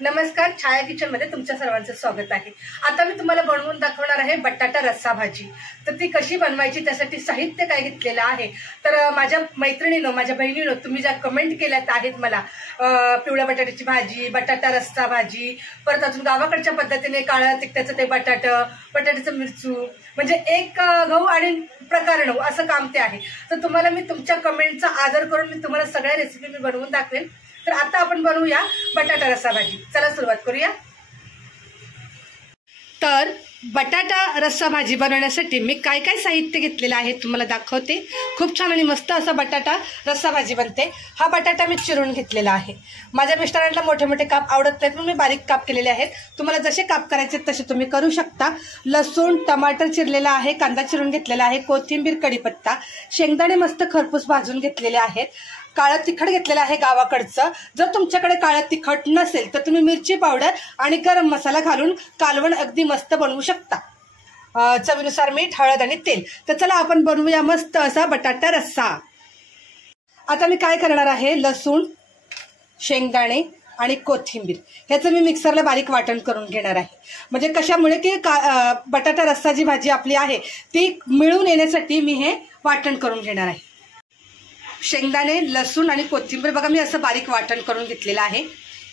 नमस्कार, छाया किचन मध्ये तुमच्या सर्वांचं स्वागत आहे। आता मी तुम्हाला बनवून दाखवणार आहे बटाटा रस्सा भाजी। तर ती कशी बनवायची त्यासाठी साहित्य काय घेतलेलं आहे तर माझ्या मैत्रिणींनो, माझ्या बहिणींनो, तुम्ही ज्या कमेंट केल्यात आहेत मला पिवळ्या बटाट्याची भाजी, बटाटा रस्सा भाजी, परत अजून गावाकडच्या पद्धतीने काळ्या तिखटाचं ते बटाट्याचं मिरचू, म्हणजे एक गहू आणि प्रकार 9 असं काम ते आहे। तर तुम्हाला मी तुमच्या कमेंटचा आदर करून मी तुम्हाला सगळ्या रेसिपी मी बनवून दाखवेन। तर आता आपण बनवूया बटाटा रस्सा भाजी। चला सुरुवात करूया। तर बटाटा रस्सा भाजी बनवण्यासाठी मी काय काय साहित्य घेतलेलं आहे तुम्हाला दाखवते। खूप छान आणि मस्त असा बटाटा रस्सा भाजी बनते। हा बटाटा मी चिरून घेतलेला आहे। माझ्या मिस्टरांना मोठे मोठे काप आवडत नाहीत म्हणून मी बारीक काप केलेले आहेत। तुम्हाला जसे काप करायचे तसे तुम्ही करू शकता। लसूण, टमाटर चिरलेला आहे, कांदा चिरून घेतलेला आहे, कोथिंबीर, कढीपत्ता, शेंगदाणे मस्त खरपूस भाजून घेतलेले आहेत, काळं तिखट घेतलेलं आहे गावाकडचं। जर तुमच्याकडे काळं तिखट नसेल तर तुम्ही मिरची पावडर आणि गरम मसाला घालून कालवण अगदी मस्त बनवू शकता। चवीनुसार मीठ, हळद आणि तेल। तर चला आपण बनवूया मस्त असा बटाटा रस्सा। आता मी काय करणार आहे, लसूण, शेंगदाणे आणि कोथिंबीर ह्याचं मी मिक्सरला बारीक वाटण करून घेणार आहे। म्हणजे कशामुळे की बटाटा रस्सा जी भाजी आपली आहे ती मिळून येण्यासाठी मी हे वाटण करून घेणार आहे। शेंगदाणे, लसूण आणि कोथिंबीर बघा मी असं बारीक वाटण करून घेतलेलं आहे।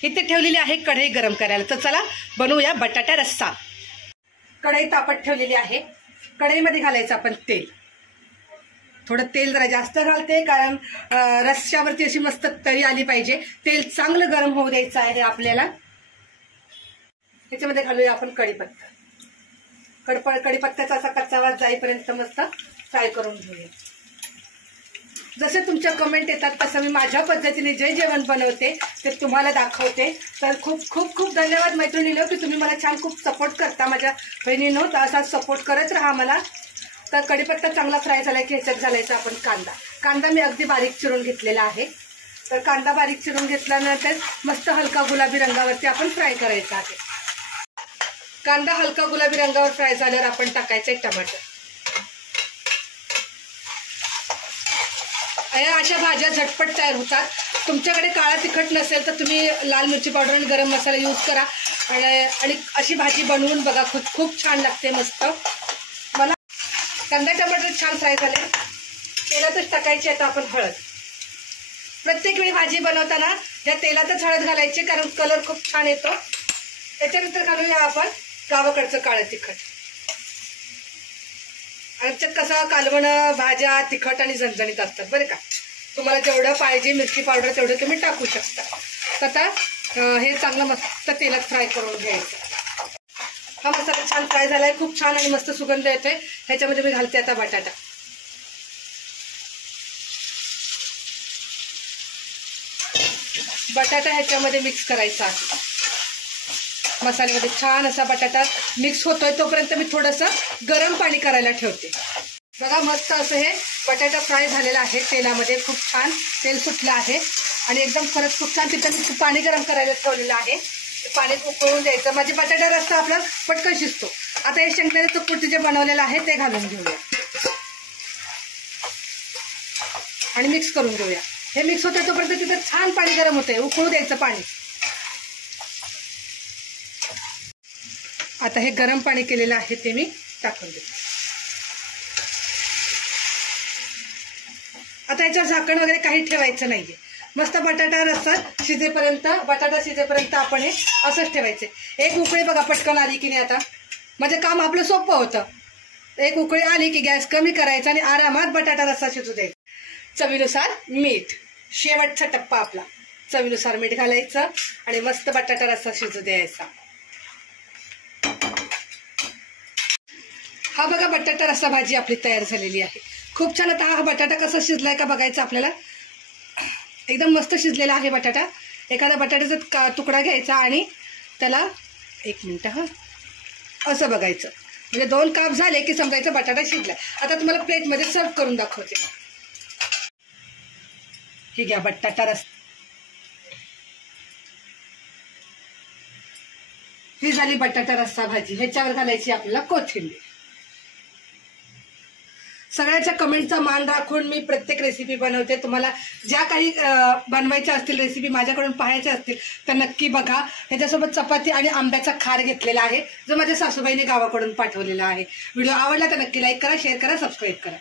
इथे ठेवलेली आहे कढई गरम करायला। तर चला बनवूया बटाटा रस्सा। कढई तापत ठेवलेली आहे। कढईमध्ये घालायचं आपण तेल। थोडं तेल जरा जास्त घालते कारण रस्स्यावरती अशी मस्त तरी आली पाहिजे। तेल चांगलं गरम होऊ द्यायचं आहे आपल्याला। त्याच्यामध्ये घालूया आपण कढीपत्ता। कढीपत्त्याचा असा कच्चा वास जाईपर्यंत मस्त फ्राय करून घेऊया। जसे तुमच्या कमेंट येतात तसं मी माझ्या पद्धतीने जे जेवण बनवते ते तुम्हाला दाखवते। तर खूप खूप खूप धन्यवाद मैत्रिणींनो की तुम्ही मला छान खूप सपोर्ट करता। माझ्या बहिणींनो तर असा सपोर्ट करत राहा मला। तर कढीपत्ता चांगला फ्राय झाला की ह्याच्यात घालायचा आपण कांदा मी अगदी बारीक चिरून घेतलेला आहे। तर कांदा बारीक चिरून घेतल्यानंतर मस्त हलका गुलाबी रंगावरती आपण फ्राय करायचा आहे। कांदा हलका गुलाबी रंगावर फ्राय झाल्यावर आपण टाकायचे टमाटर। अशा भाज्या झटपट तयार होतात। तुमच्याकडे काळा तिखट नसेल तर तुम्ही लाल मिरची पावडर आणि गरम मसाला यूज करा आणि अशी भाजी बनवून बघा, खूप छान लागते मस्त। मला कांदा टमाटर छान फ्राय झाले, तेलातच टाकायची आता आपण हळद। प्रत्येक वेळी भाजी बनवताना या तेलातच हळद घालायची कारण कलर खूप छान येतो। त्याच्यानंतर घालूया आपण गावाकडचं काळं तिखट। आमच्यात कसं कालवण भाज्या तिखट आणि झणझणीत असतात बरं का। तुम्हाला जेवढं पाहिजे मिरची पावडर तेवढं तुम्ही टाकू शकता। आता हे चांगलं मस्त तेलात फ्राय करून घ्यायचं। हा मसाला छान फ्राय झालाय, खूप छान आणि मस्त सुगंध येतोय। ह्याच्यामध्ये मी घालते आता बटाटा। बटाटा ह्याच्यामध्ये मिक्स करायचा आहे। मसाल्यामध्ये छान असा बटाटा मिक्स होतोय तोपर्यंत मी थोडंसं गरम पाणी करायला ठेवते। बघा मस्त असं हे बटाटा फ्राय झालेला आहे तेलामध्ये, खूप छान तेल सुटलं आहे आणि एकदम खरंच खूप छान। तिथं मी पाणी गरम करायला ठेवलेलं आहे, पाण्यात उकळून द्यायचं म्हणजे बटाटा रस्सा आपला पटकन शिजतो। आता हे शेंगदाण्याचं कूट जे बनवलेलं आहे ते घालून घेऊया आणि मिक्स करून घेऊया। हे मिक्स होते तोपर्यंत तिथं छान पाणी गरम होतंय, उकळू द्यायचं पाणी। आता हे गरम पाणी केलेलं आहे ते मी टाकून देते। आता याच्यावर झाकण वगैरे काही ठेवायचं नाहीये। मस्त बटाटा रस्सा शिजेपर्यंत आपण हे असंच ठेवायचे। एक उकळी बघा पटकन आली की नाही, आता म्हणजे काम आपलं सोपं होतं। एक उकळी आली की गॅस कमी करायचा आणि आरामात बटाटा रस्सा शिजू द्यायचा। चवीनुसार मीठ, शेवटचा टप्पा आपला। चवीनुसार मीठ घालायचं आणि मस्त बटाटा रस्सा शिजू द्यायचा। हा बघा बटाटा रस्सा भाजी आपली तयार झालेली आहे, खूप छान। आता हा बटाटा कसा शिजलाय का बघायचा आपल्याला। एकदम मस्त शिजलेला आहे बटाटा। एखादा बटाट्याचा तुकडा घ्यायचा आणि त्याला एक मिनिट असं बघायचं, म्हणजे 2 काप झाले की समजायचं बटाटा शिजलाय। आता तुम्हाला प्लेटमध्ये सर्व करून दाखवते। हे घ्या बटाटा रस्सा। ही झाली बटाटा रस्सा भाजी। ह्याच्यावर घालायची आपल्याला कोथिंबीर। सगळ्याच्या कमेंटचा मान राखून मी प्रत्येक रेसिपी बनवते. तुम्हाला ज्या काही बनवायच्या असतील रेसिपी माझ्याकडून पाहायच्या असतील तर नक्की बघा. ह्याच्यासोबत चपाती आणि आंब्याचा खार घेतलेला आहे जो माझ्या सासूबाईने गावाकडून पाठवलेला आहे. व्हिडिओ आवडला तर नक्की लाईक करा, शेअर करा, सबस्क्राईब करा.